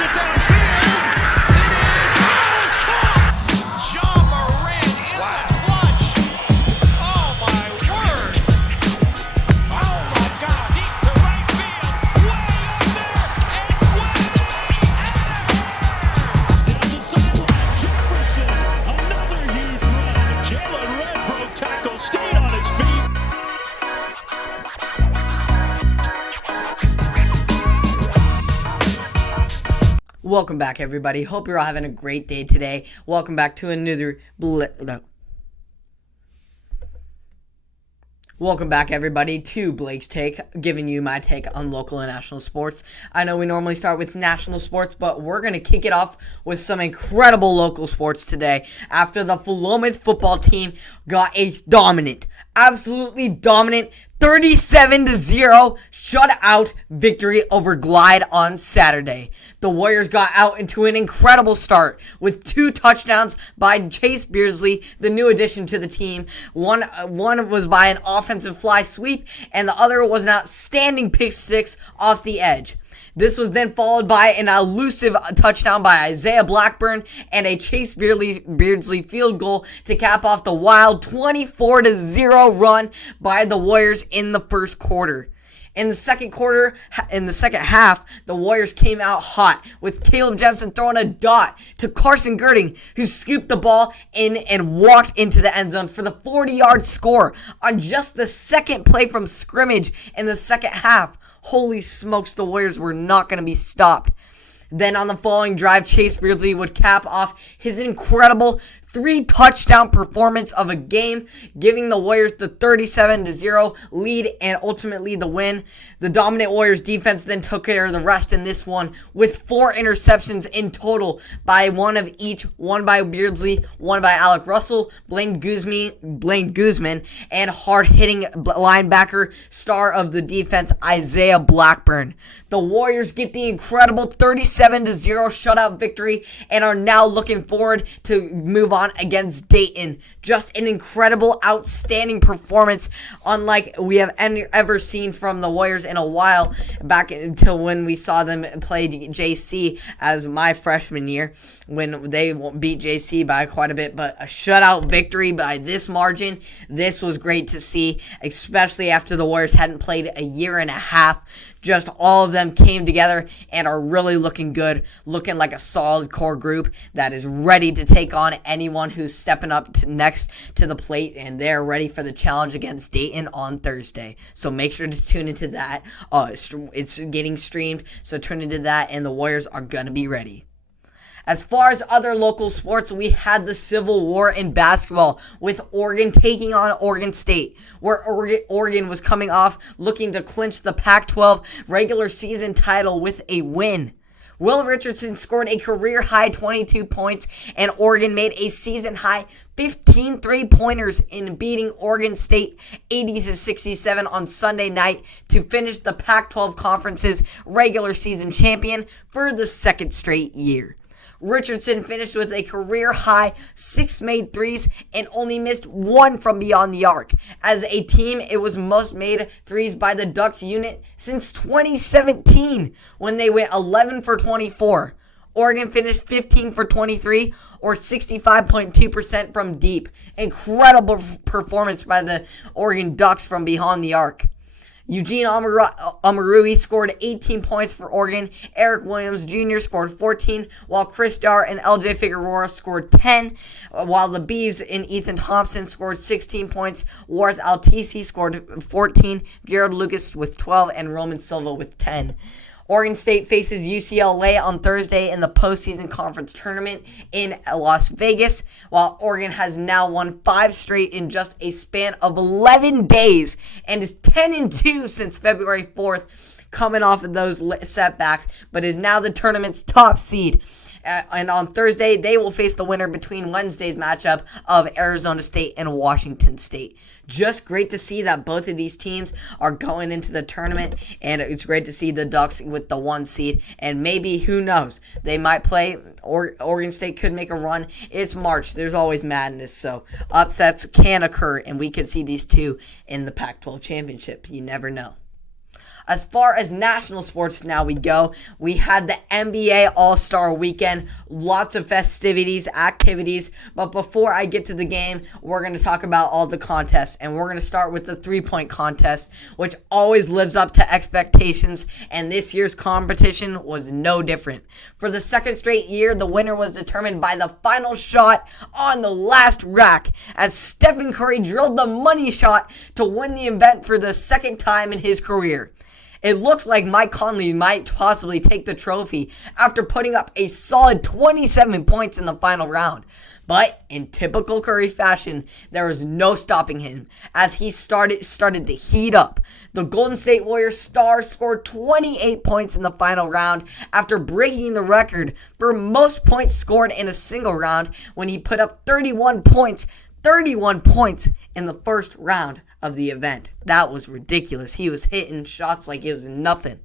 it downfield. It is caught. John Moran in the clutch. Oh my word. Oh my God. Deep to right field. Way up there and way Down the sideline, Jefferson, another huge run. Jalen Red broke tackle, stayed on his feet. Welcome back, everybody. Hope you're all having a great day today. Welcome back to another Welcome back, everybody, to Blake's Take, giving you my take on local and national sports. I know we normally start with national sports, but we're going to kick it off with some incredible local sports today after the Willamette football team got a absolutely dominant 37-0 shutout victory over Glide on Saturday. The Warriors got out into an incredible start with 2 touchdowns by Chase Beardsley, the new addition to the team. One was by an offensive fly sweep, and the other was an outstanding pick six off the edge. This was then followed by an elusive touchdown by Isaiah Blackburn and a Chase Beardsley field goal to cap off the wild 24-0 run by the Warriors in the first quarter. In the second half, the Warriors came out hot with Caleb Jensen throwing a dot to Carson Girding, who scooped the ball in and walked into the end zone for the 40-yard score on just the second play from scrimmage in the second half. Holy smokes, the Warriors were not going to be stopped. Then on the following drive, Chase Beardsley would cap off his incredible 3-touchdown performance of a game, giving the Warriors the 37-0 lead and ultimately the win. The dominant Warriors defense then took care of the rest in this one with 4 interceptions in total by one of each, one by Beardsley, one by Alec Russell, Blaine Guzman, and hard-hitting linebacker star of the defense, Isaiah Blackburn. The Warriors get the incredible 37-0 shutout victory and are now looking forward to move on against Dayton. Just an incredible, outstanding performance, unlike we have ever seen from the Warriors in a while, back until when we saw them play JC as my freshman year, when they beat JC by quite a bit. But a shutout victory by this margin, this was great to see, especially after the Warriors hadn't played a year and a half. Just all of them came together and are really looking good, looking like a solid core group that is ready to take on anyone who's stepping up next to the plate, and they're ready for the challenge against Dayton on Thursday. So make sure to tune into that. It's getting streamed, so tune into that, and the Warriors are going to be ready. As far as other local sports, we had the Civil War in basketball with Oregon taking on Oregon State, where Oregon was coming off looking to clinch the Pac-12 regular season title with a win. Will Richardson scored a career-high 22 points, and Oregon made a season-high 15 three-pointers in beating Oregon State 80-67 on Sunday night to finish the Pac-12 Conference's regular season champion for the second straight year. Richardson finished with a career-high 6 made threes and only missed 1 from beyond the arc. As a team, it was most made threes by the Ducks unit since 2017, when they went 11 for 24. Oregon finished 15 for 23, or 65.2% from deep. Incredible performance by the Oregon Ducks from beyond the arc. Eugene Omoruyi scored 18 points for Oregon. Eric Williams Jr. scored 14, while Chris Dar and LJ Figueroa scored 10, while the Bees and Ethan Thompson scored 16 points. Worth Altisi scored 14, Gerald Lucas with 12, and Roman Silva with 10. Oregon State faces UCLA on Thursday in the postseason conference tournament in Las Vegas, while Oregon has now won 5 straight in just a span of 11 days and is 10-2 since February 4th, coming off of those setbacks, but is now the tournament's top seed. And on Thursday, they will face the winner between Wednesday's matchup of Arizona State and Washington State. Just great to see that both of these teams are going into the tournament, and it's great to see the Ducks with the 1 seed. And maybe, who knows, they might play, or Oregon State could make a run. It's March. There's always madness, so upsets can occur, and we could see these two in the Pac-12 championship. You never know. As far as national sports now we go, we had the NBA All-Star Weekend, lots of festivities, activities, but before I get to the game, we're going to talk about all the contests, and we're going to start with the three-point contest, which always lives up to expectations, and this year's competition was no different. For the second straight year, the winner was determined by the final shot on the last rack, as Stephen Curry drilled the money shot to win the event for the second time in his career. It looked like Mike Conley might possibly take the trophy after putting up a solid 27 points in the final round. But in typical Curry fashion, there was no stopping him as he started to heat up. The Golden State Warriors star scored 28 points in the final round after breaking the record for most points scored in a single round when he put up 31 points in the first round of the event. That was ridiculous. He was hitting shots like it was nothing.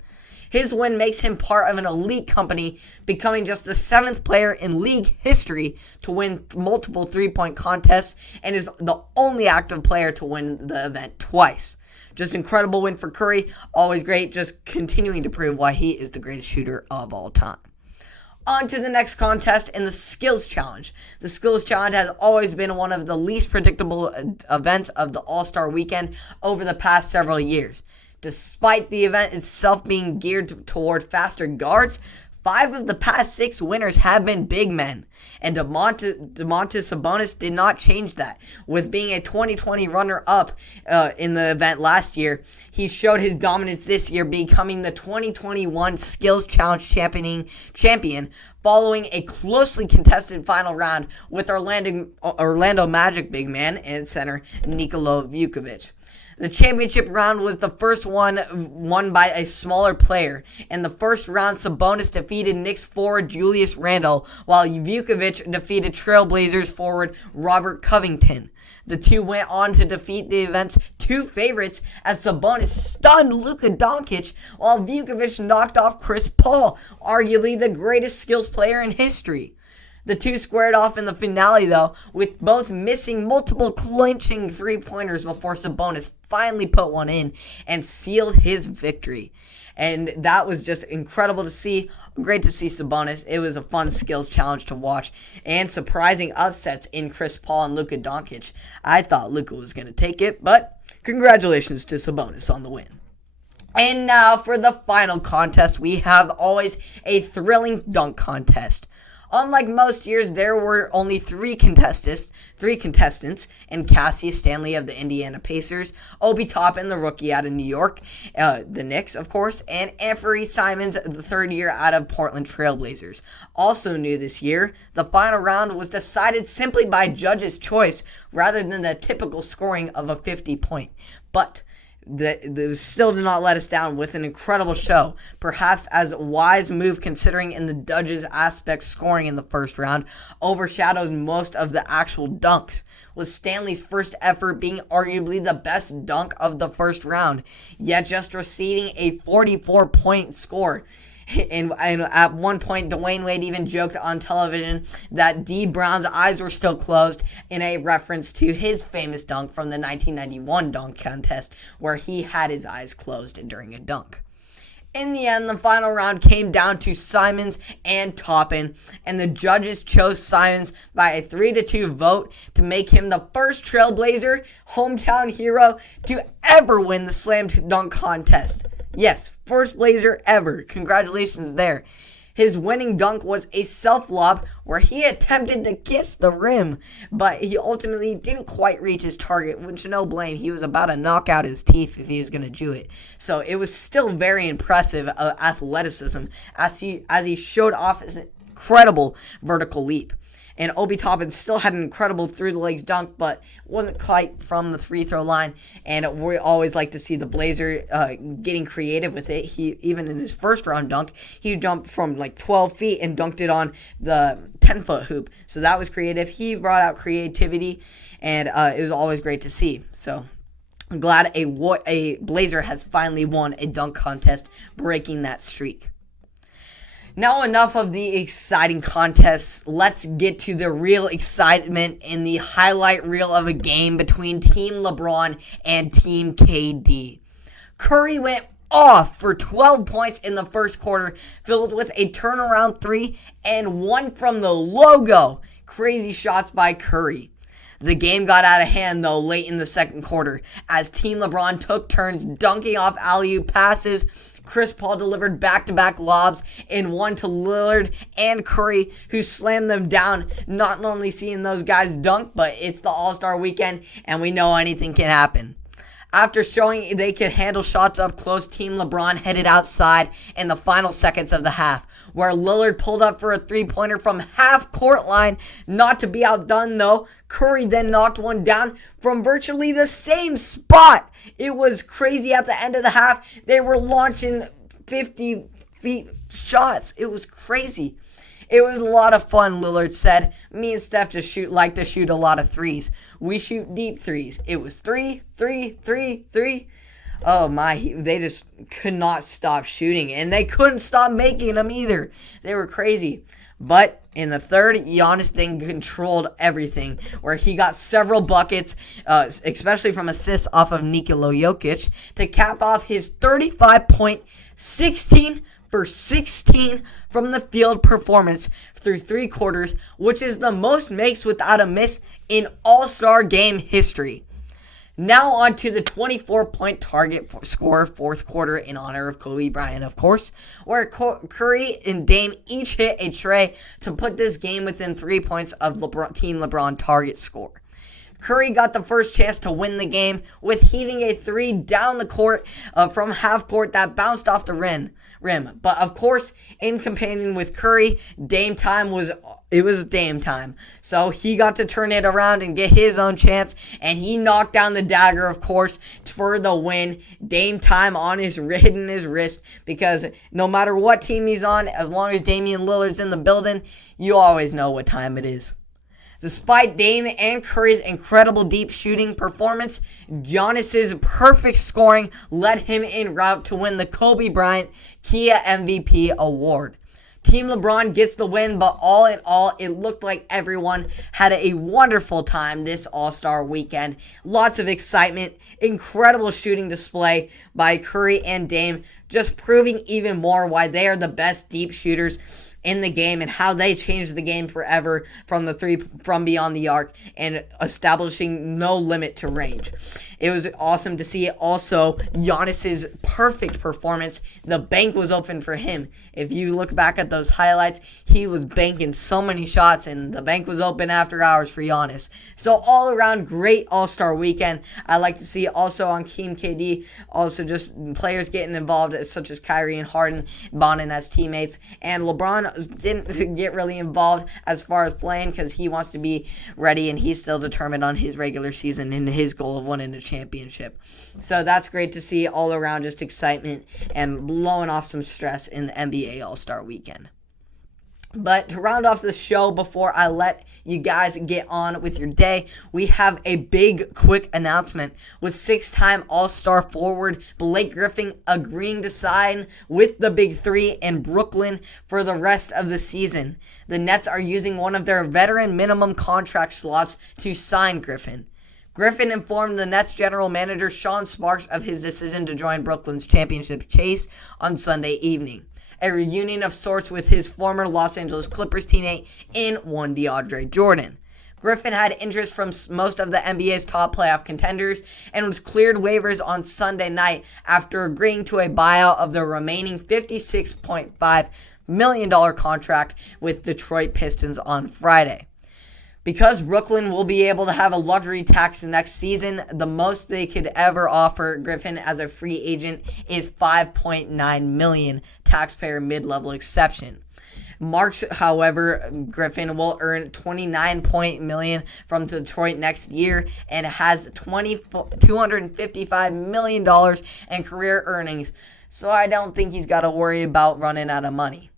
His win makes him part of an elite company, becoming just the 7th player in league history to win multiple three-point contests and is the only active player to win the event twice. Just incredible win for Curry. Always great, just continuing to prove why he is the greatest shooter of all time. On to the next contest in the Skills Challenge. The Skills Challenge has always been one of the least predictable events of the All-Star Weekend over the past several years. Despite the event itself being geared toward faster guards, 5 of the past 6 winners have been big men, and Domantas Sabonis did not change that. With being a 2020 runner-up in the event last year, he showed his dominance this year, becoming the 2021 Skills Challenge champion following a closely contested final round with Orlando Magic big man and center Nikola Vucevic. The championship round was the first one won by a smaller player. In the first round, Sabonis defeated Knicks forward Julius Randle, while Vucevic defeated Trailblazers forward Robert Covington. The two went on to defeat the event's 2 favorites as Sabonis stunned Luka Doncic, while Vucevic knocked off Chris Paul, arguably the greatest skills player in history. The two squared off in the finale, though, with both missing multiple clinching three-pointers before Sabonis finally put one in and sealed his victory. And that was just incredible to see. Great to see Sabonis. It was a fun skills challenge to watch. And surprising upsets in Chris Paul and Luka Doncic. I thought Luka was going to take it, but congratulations to Sabonis on the win. And now for the final contest, we have always a thrilling dunk contest. Unlike most years, there were only 3 contestants, and Cassius Stanley of the Indiana Pacers, Obi Toppin, the rookie out of New York, the Knicks, of course, and Anfernee Simons, the third year out of Portland Trailblazers. Also new this year, the final round was decided simply by judges' choice rather than the typical scoring of a 50-point. But they still did not let us down with an incredible show, perhaps as a wise move considering in the judges' aspects scoring in the first round overshadowed most of the actual dunks, with Stanley's first effort being arguably the best dunk of the first round, yet just receiving a 44-point score. And at one point, Dwayne Wade even joked on television that D. Brown's eyes were still closed in a reference to his famous dunk from the 1991 dunk contest where he had his eyes closed during a dunk. In the end, the final round came down to Simons and Toppin, and the judges chose Simons by a 3-2 vote to make him the first Trailblazer hometown hero to ever win the slam dunk contest. Yes, first Blazer ever. Congratulations there. His winning dunk was a self-lob where he attempted to kiss the rim, but he ultimately didn't quite reach his target, which no blame. He was about to knock out his teeth if he was going to do it. So it was still very impressive athleticism as he showed off his incredible vertical leap. And Obi Toppin still had an incredible through-the-legs dunk, but wasn't quite from the free-throw line. And we always like to see the Blazer getting creative with it. He even in his first-round dunk, he jumped from like 12 feet and dunked it on the 10-foot hoop. So that was creative. He brought out creativity, and it was always great to see. So I'm glad a Blazer has finally won a dunk contest, breaking that streak. Now enough of the exciting contests. Let's get to the real excitement in the highlight reel of a game between Team LeBron and Team KD. Curry went off for 12 points in the first quarter, filled with a turnaround three and one from the logo. Crazy shots by Curry. The game got out of hand, though, late in the second quarter, as Team LeBron took turns dunking off alley-oop passes. Chris Paul delivered back-to-back lobs, and one to Lillard and Curry, who slammed them down. Not normally seeing those guys dunk, but it's the All-Star weekend, and we know anything can happen. After showing they could handle shots up close, Team LeBron headed outside in the final seconds of the half, where Lillard pulled up for a three-pointer from half-court line. Not to be outdone, though, Curry then knocked one down from virtually the same spot. It was crazy at the end of the half. They were launching 50 feet shots. It was crazy. It was a lot of fun, Lillard said. Me and Steph just like to shoot a lot of threes. We shoot deep threes. It was 3, 3, 3, 3. Oh my, they just could not stop shooting, and they couldn't stop making them either. They were crazy. But in the third, Giannis then controlled everything, where he got several buckets, especially from assists off of Nikola Jokic, to cap off his 35-point, 16 for 16 from the field performance through three quarters, which is the most makes without a miss in All-Star game history. Now on to the 24-point target score fourth quarter in honor of Kobe Bryant, of course, where Curry and Dame each hit a tray to put this game within 3 points of Team LeBron target score. Curry got the first chance to win the game with heaving a three down the court from half court that bounced off the rim. But of course, in companion with Curry, Dame time was Dame time. So he got to turn it around and get his own chance, and he knocked down the dagger, of course, for the win. Dame time on hitting his wrist, because no matter what team he's on, as long as Damian Lillard's in the building, you always know what time it is. Despite Dame and Curry's incredible deep shooting performance, Giannis's perfect scoring led him en route to win the Kobe Bryant Kia MVP award. Team LeBron gets the win, but all in all, it looked like everyone had a wonderful time this All-Star weekend. Lots of excitement, incredible shooting display by Curry and Dame, just proving even more why they are the best deep shooters in the game and how they changed the game forever from beyond the arc and establishing no limit to range. It was awesome to see also Giannis's perfect performance. The bank was open for him. If you look back at those highlights, he was banking so many shots, and the bank was open after hours for Giannis. So all around, great All-Star weekend. I like to see also on Team KD, also just players getting involved, such as Kyrie and Harden bonding as teammates. And LeBron didn't get really involved as far as playing because he wants to be ready, and he's still determined on his regular season and his goal of winning a championship. So that's great to see all around, just excitement and blowing off some stress in the NBA All-Star weekend. But to round off the show, before I let you guys get on with your day, we have a big, quick announcement with six-time All-Star forward Blake Griffin agreeing to sign with the Big Three in Brooklyn for the rest of the season. The Nets are using one of their veteran minimum contract slots to sign Griffin. Griffin informed the Nets general manager Sean Sparks of his decision to join Brooklyn's championship chase on Sunday evening. A reunion of sorts with his former Los Angeles Clippers teammate in one DeAndre Jordan. Griffin had interest from most of the NBA's top playoff contenders and was cleared waivers on Sunday night after agreeing to a buyout of the remaining $56.5 million contract with Detroit Pistons on Friday. Because Brooklyn will be able to have a luxury tax next season, the most they could ever offer Griffin as a free agent is $5.9 million taxpayer mid-level exception. Marks, however, Griffin will earn $29 million from Detroit next year and has $255 million in career earnings, so I don't think he's got to worry about running out of money.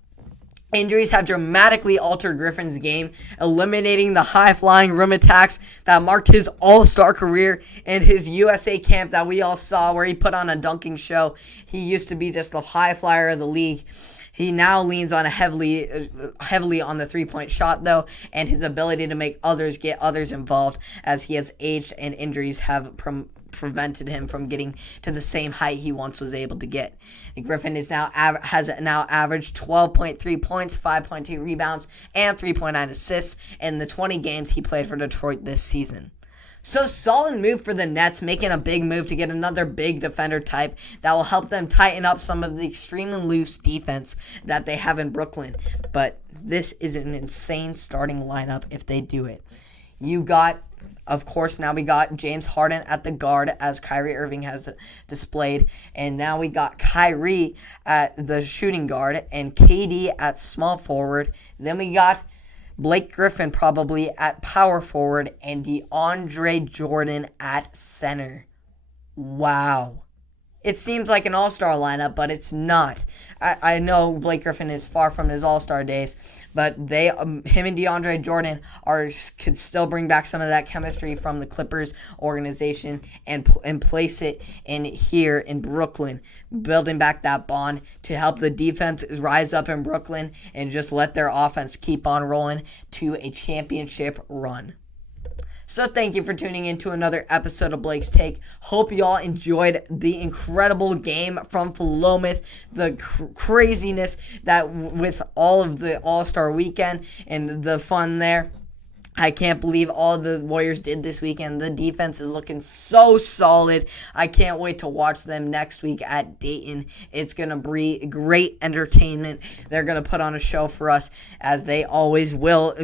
Injuries have dramatically altered Griffin's game, eliminating the high-flying rim attacks that marked his all-star career and his USA camp that we all saw where he put on a dunking show. He used to be just the high flyer of the league. He now leans on heavily on the three-point shot, though, and his ability to make others get others involved as he has aged and injuries have prevented him from getting to the same height he once was able to get. Griffin has now averaged 12.3 points, 5.2 rebounds, and 3.9 assists in the 20 games he played for Detroit this season. So solid move for the Nets, making a big move to get another big defender type that will help them tighten up some of the extremely loose defense that they have in Brooklyn. But this is an insane starting lineup if they do it. Of course, now we got James Harden at the guard, as Kyrie Irving has displayed. And now we got Kyrie at the shooting guard and KD at small forward. Then we got Blake Griffin probably at power forward and DeAndre Jordan at center. Wow. It seems like an all-star lineup, but it's not. I know Blake Griffin is far from his all-star days, but him and DeAndre Jordan could still bring back some of that chemistry from the Clippers organization and place it in here in Brooklyn, building back that bond to help the defense rise up in Brooklyn and just let their offense keep on rolling to a championship run. So thank you for tuning in to another episode of Blake's Take. Hope you all enjoyed the incredible game from Willamette, the craziness that with all of the All-Star weekend and the fun there. I can't believe all the Warriors did this weekend. The defense is looking so solid. I can't wait to watch them next week at Dayton. It's going to be great entertainment. They're going to put on a show for us, as they always will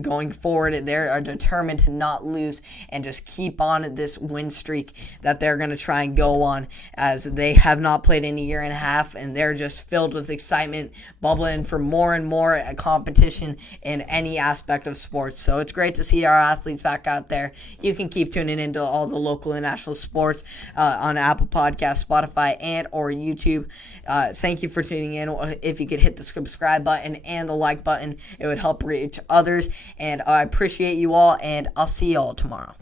going forward. They are determined to not lose and just keep on this win streak that they're going to try and go on, as they have not played in a year and a half, and they're just filled with excitement, bubbling for more and more competition in any aspect of sports. So it's great to see our athletes back out there. You can keep tuning into all the local and national sports on Apple Podcasts, Spotify, and or YouTube. Thank you for tuning in. If you could hit the subscribe button and the like button, it would help reach others. And I appreciate you all, and I'll see you all tomorrow.